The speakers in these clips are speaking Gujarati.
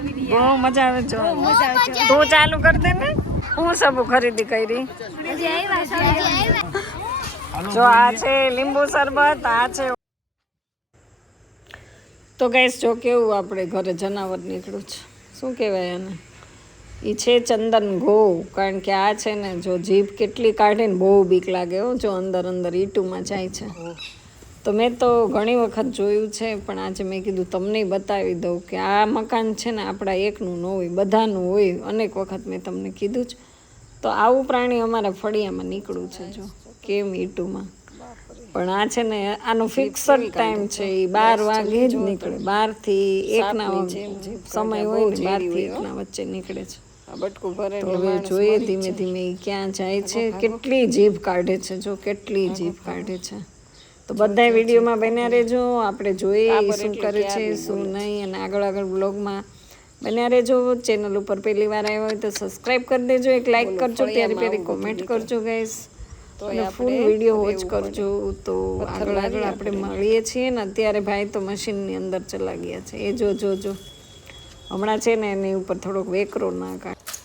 બહુ મજા આવે જો તું ચાલુ કરી દે ને હું સબ ખરીદી કરી જો આ છે લીંબુ શરબત આ છે તો ગઈશ જો કેવું આપણે ઘરે જનાવર નીકળ્યું છે શું કહેવાય એને એ છે ચંદન ઘો કારણ કે આ છે ને જો જીભ કેટલી કાઢે ને બહુ બીક લાગે હો જો અંદર અંદર ઈટુમાં જાય છે તો મેં તો ઘણી વખત જોયું છે પણ આજે મેં કીધું તમને બતાવી દઉં કે આ મકાન છે ને આપણા એકનું ન હોય બધાનું હોય અનેક વખત મેં તમને કીધું જ તો આવું પ્રાણી અમારા ફળિયામાં નીકળ્યું છે જો કેમ ઈટુમાં પણ આ છે ને આનો ફિક્સ જ ટાઈમ છે એ 12 વાગે જ નીકળે 12 થી 1 ના સમય હોય ને 12 થી 1 ના વચ્ચે નીકળે છે બટકું ભરે તો હવે જોઈએ ધીમે ધીમે ક્યાં જાય છે કેટલી જીભ કાઢે છે જો કેટલી જીભ કાઢે છે તો બધા વિડીયોમાં બન્યા રહેજો આપણે જોઈએ શું કરે છે શું નહીં અને આગળ આગળ બ્લોગમાં બન્યા રહેજો ચેનલ ઉપર પહેલી વાર આવ્યા હોય તો સબસ્ક્રાઈબ કરી દેજો એક લાઈક કરજો ત્યારે પહેલી કોમેન્ટ કરજો ગાઈસ અને ફૂલ વિડીયો વોચ કરજો તો આગળ આગળ આપણે મળીએ છીએ ને અત્યારે ભાઈ તો મશીનની અંદર ચલા ગયા છે એ જો હમણાં છે ને એની ઉપર થોડોક વેકરો ના કાઢ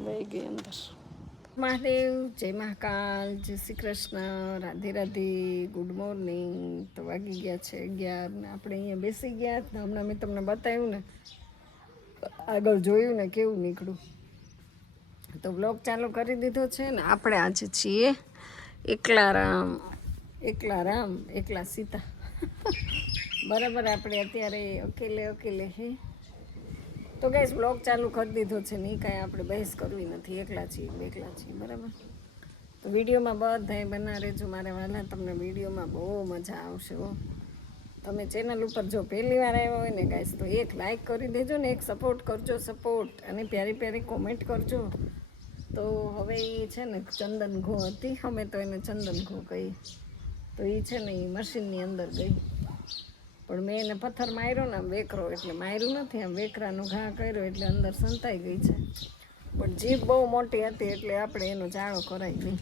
વહી ગઈ અંદર મહાદેવ જય મહાકાલ જય શ્રી કૃષ્ણ રાધે રાધે ગુડ મોર્નિંગ તો વાગી ગયા છે 11 ને આપણે અહીંયા બેસી ગયા હમણાં મેં તમને બતાવ્યું ને આગળ જોયું ને કેવું નીકળ્યું તો બ્લોગ ચાલુ કરી દીધો છે ને આપણે આજે છીએ એકલા રામ એકલા સીતા બરાબર આપણે અત્યારે અકેલે હે તો ગાઈસ બ્લોગ ચાલુ કરી દીધો છે ને કાંઈ આપણે બહેસ કરવી નથી એકલા છીએ બરાબર તો વિડીયોમાં બધાય બના રહેજો મારે વાલા તમને વિડીયોમાં બહુ મજા આવશે હો તમે ચેનલ ઉપર જો પહેલી વાર આવ્યા હોય ને ગાઈસ તો એક લાઈક કરી દેજો ને એક સપોર્ટ કરજો અને પ્યારી કોમેન્ટ કરજો તો હવે એ છે ને ચંદન ઘો હતી અમે તો એને ચંદન ઘો કહી તો એ છે ને એ મશીનની અંદર ગઈ પણ મેં એને પથ્થર માર્યો ને આમ વેકરો એટલે માર્યું નથી આમ વેકરાનો ઘા કર્યો એટલે અંદર સંતાઈ ગઈ છે પણ જીભ બહુ મોટી હતી એટલે આપણે એનો જાળો કરાવી નહીં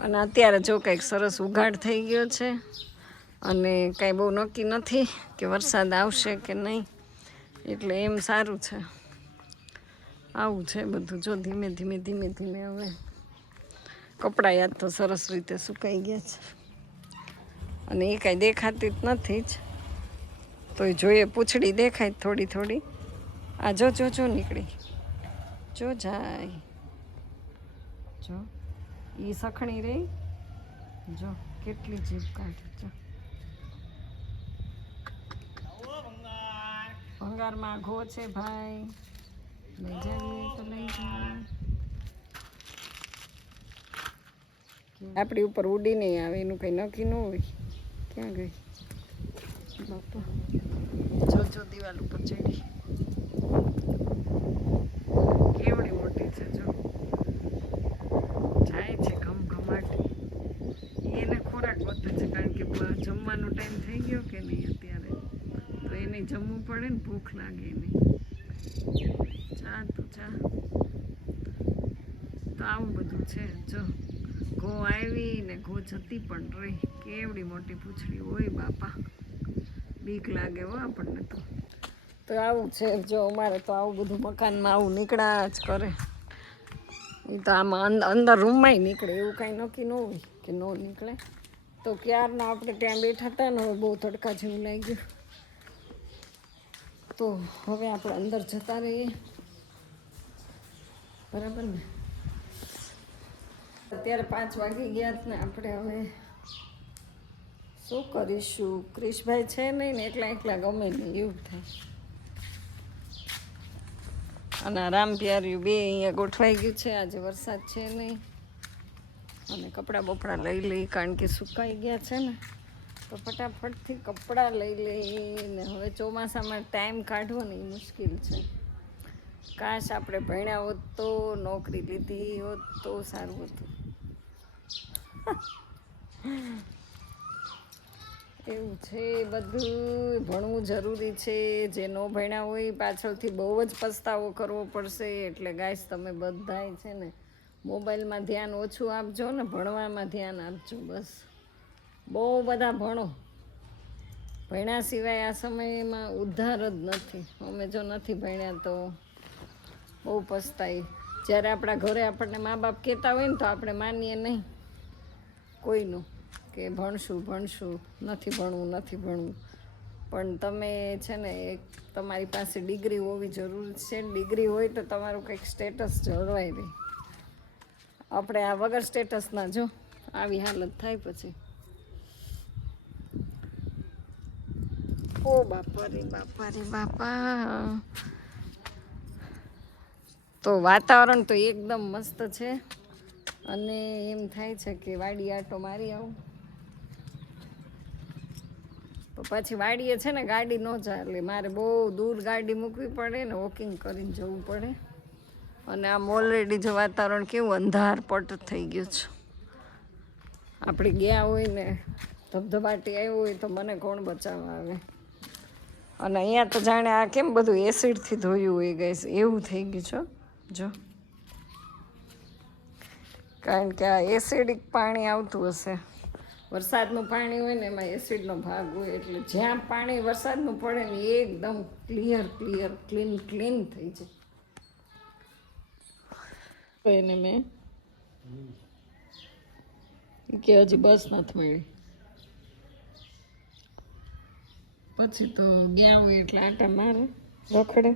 અને અત્યારે જો કંઈક સરસ ઉઘાડ થઈ ગયો છે અને કાંઈ બહુ નક્કી નથી કે વરસાદ આવશે કે નહીં એટલે એમ સારું છે આવું છે બધું જો ધીમે ધીમે હવે કપડાં યાદ તો સરસ રીતે સુકાઈ ગયા છે અને એ કાંઈ દેખાતી જ નથી જ તો એ જોઈએ પૂંછડી દેખાય થોડી આ જો નીકળી જો જાય જો એ સખણી રહી જો કેટલી જીભ કાઢી જો ભંગારમાં ઘો છે ભાઈ લઈ જઈએ તો લઈ જાય આપણી ઉપર ઉડી નહીં આવે એનું કંઈ નક્કી ન હોય ક્યાં ગઈ બાપા જો દિવાલ ઉપર ચડી કેવડી મોટી છે જો જાય છે ઘમઘમાટી એને ખોરાક વધે છે કારણ કે જમવાનો ટાઈમ થઈ ગયો કે નહીં અત્યારે તો એને જમવું પડે ને ભૂખ લાગે એને ચા તો આવું બધું છે જો ઘો આવી ને ઘો જતી પણ રહી કેવડી મોટી પૂંછડી હોય બાપા બીક લાગે હો આપણને તો આવું છે જો અમારે તો આવું બધું મકાનમાં આવું નીકળ્યા જ કરે એ તો આમાં અંદર રૂમમાંય નીકળે એવું કાંઈ નક્કી ન હોય કે ન નીકળે તો ક્યારના આપણે ત્યાં બેઠા હતા ને હવે બહુ તડકા જેવું લાગ્યું તો હવે આપણે અંદર જતા રહીએ બરાબર ને અત્યારે 5 વાગી ગયા ને આપણે હવે શું કરીશું ક્રિશભાઈ છે નહીં ને એકલા ગમે નહીં એવું થાય અને રામ પ્યાર્યું બે અહીંયા ગોઠવાઈ ગયું છે આજે વરસાદ છે નહીં અને કપડાં બપડા લઈ કારણ કે સુકાઈ ગયા છે ને તો ફટાફટથી કપડાં લઈને હવે ચોમાસામાં ટાઈમ કાઢવો ને એ મુશ્કેલ છે કાશ આપણે ભણ્યા હોત તો નોકરી લીધી હોત તો સારું હતું એવું છે બધું ભણવું જરૂરી છે જે ન ભણ્યા હોય પાછળથી બહુ જ પસ્તાવો કરવો પડશે એટલે ગાઈસ તમે બધાય છે ને મોબાઈલમાં ધ્યાન ઓછું આપજો ને ભણવામાં ધ્યાન આપજો બસ બહુ બધા ભણો ભણ્યા સિવાય આ સમયમાં ઉદ્ધાર જ નથી. અમે જો નથી ભણ્યા તો બહુ પસ્તાય. જ્યારે આપણા ઘરે આપણને મા બાપ કહેતા હોય ને તો આપણે માનીએ નહીં કોઈનું કે ભણશું, નથી ભણવું. પણ તમે છે ને એક તમારી પાસે ડિગ્રી હોવી જરૂરી છે. ડિગ્રી હોય તો તમારું કંઈક સ્ટેટસ જળવાય રહે. આપણે આ વગર સ્ટેટસના જો આવી હાલત થાય પછી. ઓ બાપા રે બાપા. તો વાતાવરણ તો એકદમ મસ્ત છે અને એમ થાય છે કે વાડી આટો મારી આવું. તો પછી વાડીએ છે ને ગાડી ન ચાલે, મારે બહુ દૂર ગાડી મૂકવી પડે ને વોકિંગ કરીને જવું પડે. અને આમ ઓલરેડી જો વાતાવરણ કેવું અંધારપટ થઈ ગયું છે. આપણે ગયા હોય ને ધબધબાટી આવ્યું હોય તો મને કોણ બચાવવા આવે. અને અહીંયા તો જાણે આ કેમ બધું એસિડથી ધોયું હોય ગઈ એવું થઈ ગયું છે જો. કારણ કે આ એસિડિક પાણી આવતું હશે. વરસાદનું પાણી હોય ને એમાં એસિડનો ભાગ હોય એટલે જ્યાં પાણી વરસાદનું પડે ને એકદમ ક્લિયર ક્લીન થઈ જાય. એને મેં કે હજી બસ નથી મળી. પછી તો ગયા હોય એટલે આટા મારે રખડે.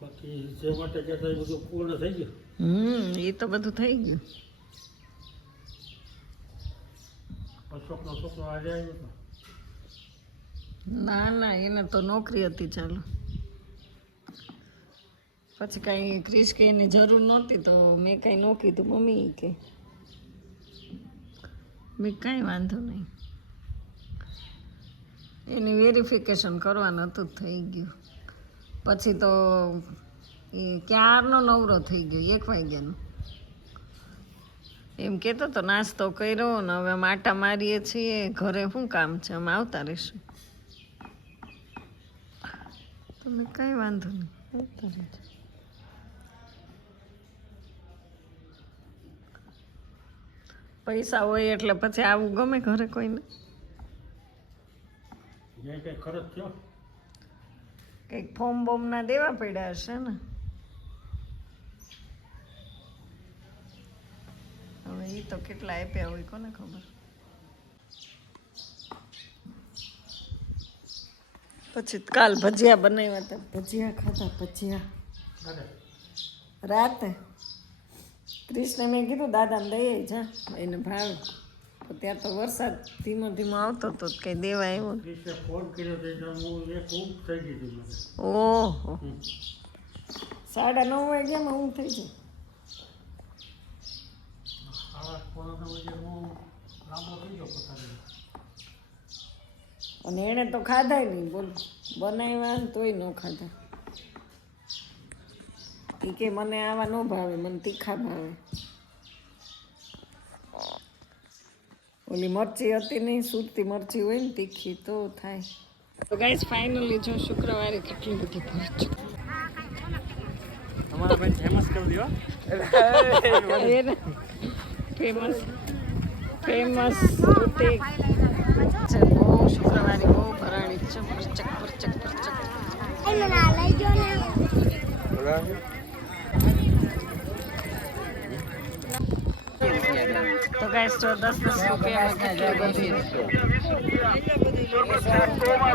બાકી જે માટે કહેતા એ બધું પૂર્ણ થઈ ગયું. એ તો બધું થઈ ગયું. અશોકનો છોકરો આજે આવ્યો હતો. ના એને તો નોકરી હતી ચાલો. પછી કાંઈ ક્રિશ કે એની જરૂર નહોતી તો મેં કાંઈ ન કીધું. મમ્મી કે મેં કાંઈ વાંધો નહીં. એની વેરિફિકેશન કરવાનું હતું થઈ ગયું. પછી તો એ ક્યારનો નવરો થઈ ગયો 1 વાગ્યાનો. એમ કહેતો તો નાસ્તો કર્યો ને હવે અમે આટા મારીએ છીએ, ઘરે શું કામ છે, અમે આવતા રહીશું. તમે કાંઈ વાંધો નહીં આવતા રહેજો. પૈસા હોય એટલે પછી આવું ગમે ઘરે કોઈને. જ્યાં કંઈ ખર્ચ થયો કંઈક ફોર્મ બોર્મના દેવા પડ્યા હશે ને. હવે એ તો કેટલા આપ્યા હોય કોને ખબર. પછી કાલ ભજીયા બનાવ્યા હતા. ભજીયા ખાધા. રાતે ક્રિશને મેં કીધું દાદાને દઈ જા એને ભાવે. તો ત્યાં તો વરસાદ ધીમો આવતો હતો કંઈ દેવા આવ્યો. ફોન કર્યો તો ખૂબ થઈ ગયું. ઓહો 9:30 વાગ્યામાં હું થઈ જાય. અને એણે તો ખાધા નહીં બોલ. બનાવ્યા તોય ન ખાધા. એ કે મને આવા ન ભાવે, મને તીખા ભાવે. ઓલી મરચી હતી નહીં, સૂરતી મરચી હોય ને તીખી તો થાય. તો ગાઈસ ફાઇનલી જો શુક્રવારે કેટલી બધી ભરચ. તમારા બેન ફેમસ કરી દો. ફેમસ ઋતિક છે. બહુ શુક્રવારે બહુ ભરાણી છે. ભરચક. તો ગાઈસ જો 10 રૂપિયામાં કેટલી બધી.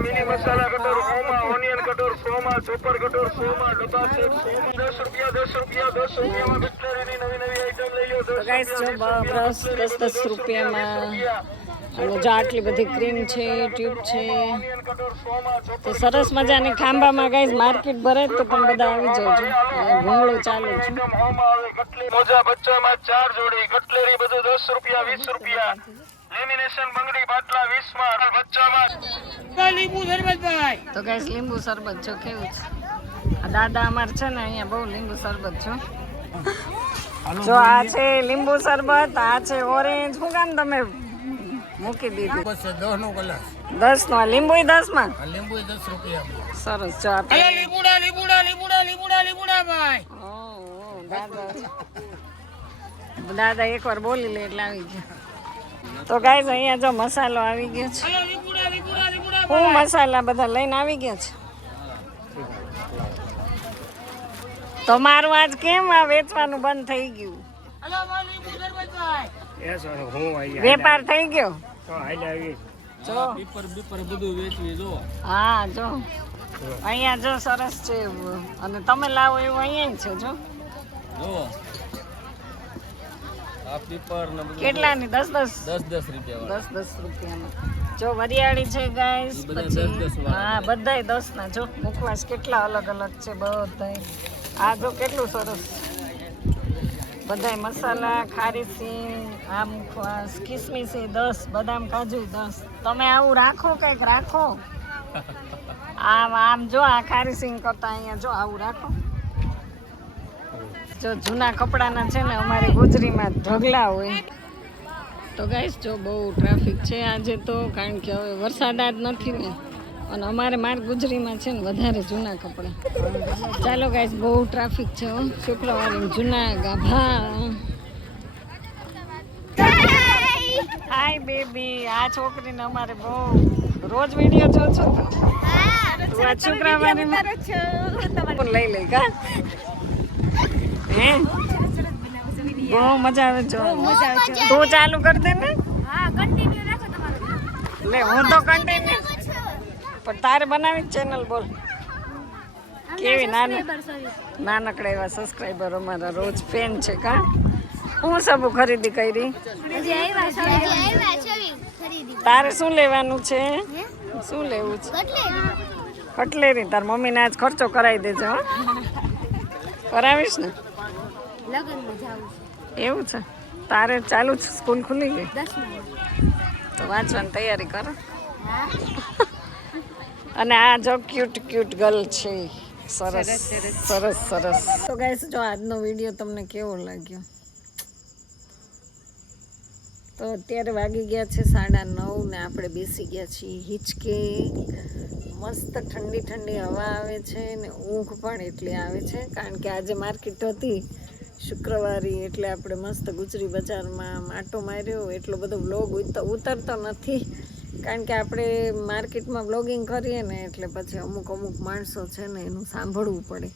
मिनी मसाला कटोर सोमा ओनियन कटोर सोमा सुपर कटोर सोमा डब्बा से सोमा 10 रुपया में बिस्लरी नवी आइटम ले लो. તો ગાઈસ જો બ્રશ 10 રૂપિયામાં. અને જો આટલી બધી ક્રીમ છે, ટ્યુબ છે. તો સરસ મજાની ખાંભામાં ગાઈસ માર્કેટ ભરાય તો તમે બધા આવી જાજો. ભૂંગળું ચાલુ છે. મોજા બચ્ચામાં 4 જોડી કટલેરી બધું 10 રૂપિયા 20 રૂપિયા. લેમિનેશન બંગડી બાટલા 20 માં બચ્ચામાં લીંબુ શરબત ભાઈ. તો ગાઈસ લીંબુ શરબત જો કેવું છે. આ દાદા અમાર છે ને અહીંયા બહુ લીંબુ શરબત છો. જો આ છે લીંબુ શરબત, આ છે ઓરેન્જ. શું કામ તમે મૂકી દીધું? 10 નો ગ્લાસ. 10 નો લીંબુ 10 માં. લીંબુ 10 રૂપિયા. સરસ. જો આપણે લીંબુડા ભાઈ. દાદા એકવાર બોલી લે એટલે આવી ગયા. તો ગાઈઝ અહીંયા જો મસાલો આવી ગયો છે. હું મસાલા બધા લઈને આવી ગયા છે. તો મારું આજ કેમ આ વેચવાનું બંધ થઈ ગયું? વેપાર થઈ ગયો? જો હા જો અહીંયા જો સરસ છે અને તમે લાવો એવું અહીંયા છે. જો કેટલાની? 10 રૂપિયામાં. જો વરિયાળી છે ગાઈસ. પછી હા બધાય 10 ના. જો મુખવાસ કેટલા અલગ અલગ છે બધાય. આ જો કેટલું સરસ બધાય મસાલા, ખારી સિંગ, આ મુખવાસ, કિસમિસી 10, બદામ કાજુ 10. તમે આવું રાખો, કંઈક રાખો. આમ જો આ ખારી સિંગ કરતા અહીંયા જો આવું રાખો. જો જૂના કપડાના છે ને અમારે ગુજરીમાં ઢગલા હોય. તો ગાઈસ જો બહુ ટ્રાફિક છે આજે તો, કારણ કે હવે વરસાદ આજ નથી ને, અને અમારે ગુજરીમાં છે ને વધારે જૂના કપડાં. ચાલો ગાઈસ બહુ ટ્રાફિક છે શુક્રવારે જૂના ગાભા. હાય બેબી. આ છોકરીને અમારે બહુ રોજ વિડીયો જો છો તો તું આ શુક્રવારે લઈ લઈ કા હે બહુ મજા આવે છે. તું ચાલુ કરી દે ને. લે હું તો કન્ટિન્યુ, પણ તારે બનાવી ચેનલ. બોલ કેવી નાનકડા એવા સબસ્ક્રાઈબર અમારા રોજ ફેન છે કા. હું સબુ ખરીદી કરી. તારે શું લેવાનું છે? શું લેવું છે? કટલેરી. તાર મમ્મીને આજ ખર્ચો કરાવી દેજો. કરાવીશ ને? એવું છે? તારે ચાલુ છે? સ્કૂલ ખુલી ગઈ? તો વાંચવાની તૈયારી કરો. અને આ જો ક્યુટ ગર્લ છે. સરસ સરસ સરસ. તો ગાઈસ જો આજનો વિડીયો તમને કેવો લાગ્યો? તો અત્યારે વાગી ગયા છે 9:30 ને આપણે બેસી ગયા છીએ હિચકે. મસ્ત ઠંડી હવા આવે છે ને ઊંઘ પણ એટલી આવે છે, કારણ કે આજે માર્કેટ હતી શુક્રવારી, એટલે આપણે મસ્ત ગુજરી બજારમાં આંટો માર્યો. એટલો બધો વ્લોગ ઉતરતો નથી, કારણ કે આપણે માર્કેટમાં વ્લોગિંગ કરીએ ને એટલે પછી અમુક માણસો છે ને એનું સાંભળવું પડે.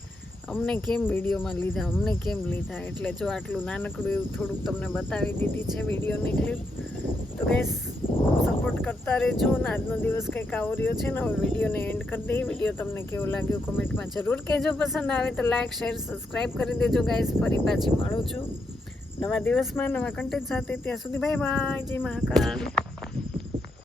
અમને કેમ વિડીયોમાં લીધા, અમને કેમ લીધા. એટલે જો આટલું નાનકડું એવું થોડુંક તમને બતાવી દીધી છે વિડીયોની ક્લિપ. તો ગેસ સપોર્ટ કરતા રહેજો ને આજનો દિવસ કંઈક આવો રહ્યો છે ને. હવે વિડીયોને એન્ડ કરી દઈએ. વિડીયો તમને કેવો લાગ્યો કોમેન્ટમાં જરૂર કહેજો. પસંદ આવે તો લાઇક, શેર, સબસ્ક્રાઈબ કરી દેજો ગાઈસ. ફરી પાછી મળું છું નવા દિવસમાં નવા કન્ટેન્ટ સાથે. ત્યાં સુધી બાય બાય. જય મહાકાલ.